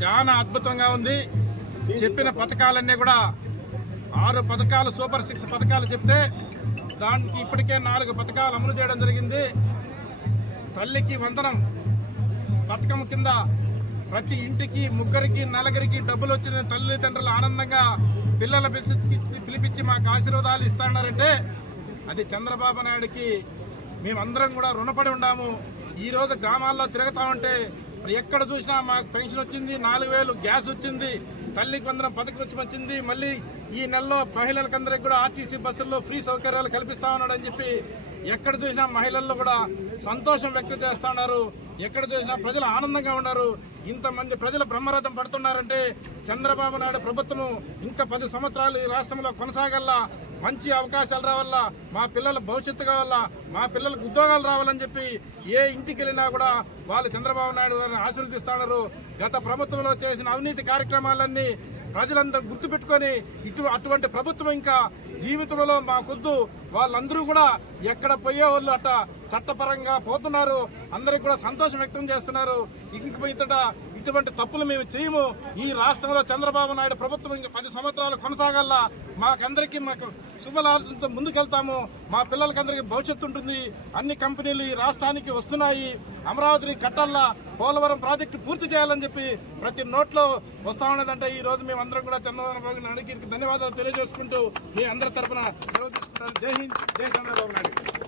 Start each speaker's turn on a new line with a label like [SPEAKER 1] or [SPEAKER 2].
[SPEAKER 1] చాలా అద్భుతంగా ఉంది. చెప్పిన పథకాలన్నీ కూడా ఆరు పథకాలు సూపర్ సిక్స్ పథకాలు చెప్తే దానికి ఇప్పటికే నాలుగు పథకాలు అమలు చేయడం జరిగింది. తల్లికి వందనం పథకం కింద ప్రతి ఇంటికి ముగ్గురికి నలుగురికి డబ్బులు వచ్చిన తల్లిదండ్రులు ఆనందంగా పిల్లల పిలిచి పిలిపించి మాకు ఆశీర్వాదాలు ఇస్తాడారంటే అది చంద్రబాబు నాయుడుకి మేమందరం కూడా రుణపడి ఉన్నాము. ఈరోజు గ్రామాల్లో తిరుగుతా ఉంటే ఎక్కడ చూసినా మాకు పెన్షన్ వచ్చింది నాలుగు వేలు గ్యాస్ వచ్చింది తల్లికి వందనం పథకం వచ్చింది మళ్ళీ ఈ నెలలో మహిళలకందరికి కూడా ఆర్టీసీ బస్సుల్లో ఫ్రీ సౌకర్యాలు కల్పిస్తా ఉన్నాడని చెప్పి ఎక్కడ చూసినా మహిళల్లో కూడా సంతోషం వ్యక్తం చేస్తా ఉన్నారు. ఎక్కడ చూసినా ప్రజలు ఆనందంగా ఉన్నారు. ఇంతమంది ప్రజలు బ్రహ్మరథం పడుతున్నారంటే చంద్రబాబు నాయుడు ప్రభుత్వం ఇంకా పది సంవత్సరాలు ఈ రాష్ట్రంలో కొనసాగల్లా. మంచి అవకాశాలు రావాలా మా పిల్లల భవిష్యత్తు కావాలా మా పిల్లలకు ఉద్యోగాలు రావాలని చెప్పి ఏ ఇంటికి వెళ్ళినా కూడా వాళ్ళు చంద్రబాబు నాయుడు గారిని ఆశీర్వదిస్తున్నారు గత ప్రభుత్వంలో చేసిన అవినీతి కార్యక్రమాలన్నీ ప్రజలందరూ గుర్తుపెట్టుకొని ఇటు అటువంటి ప్రభుత్వం ఇంకా జీవితంలో మాకొద్దు. వాళ్ళందరూ కూడా ఎక్కడ పోయే వాళ్ళు అట్ట చట్టపరంగా పోతున్నారు. అందరికి కూడా సంతోషం వ్యక్తం చేస్తున్నారు. ఇంక ఇతట ఇటువంటి తప్పులు మేము చేయము. ఈ రాష్ట్రంలో చంద్రబాబు నాయుడు ప్రభుత్వం ఇంకా పది సంవత్సరాలు కొనసాగాల మాకందరికీ మాకు శుభలాభంతో ముందుకెళ్తాము. మా పిల్లలకందరికీ భవిష్యత్తు ఉంటుంది. అన్ని కంపెనీలు ఈ రాష్ట్రానికి వస్తున్నాయి. అమరావతిని కట్టల్లా పోలవరం ప్రాజెక్టు పూర్తి చేయాలని చెప్పి ప్రతి నోట్లో వస్తా ఉన్నదంటే. ఈ రోజు మేమందరం కూడా చంద్రబాబు నాయుడుకి ధన్యవాదాలు తెలియజేసుకుంటూ మీ అందరి తరపున సెలవు తీసుకుంటాను. జై హింద్. జై చంద్రబాబు నాయుడు.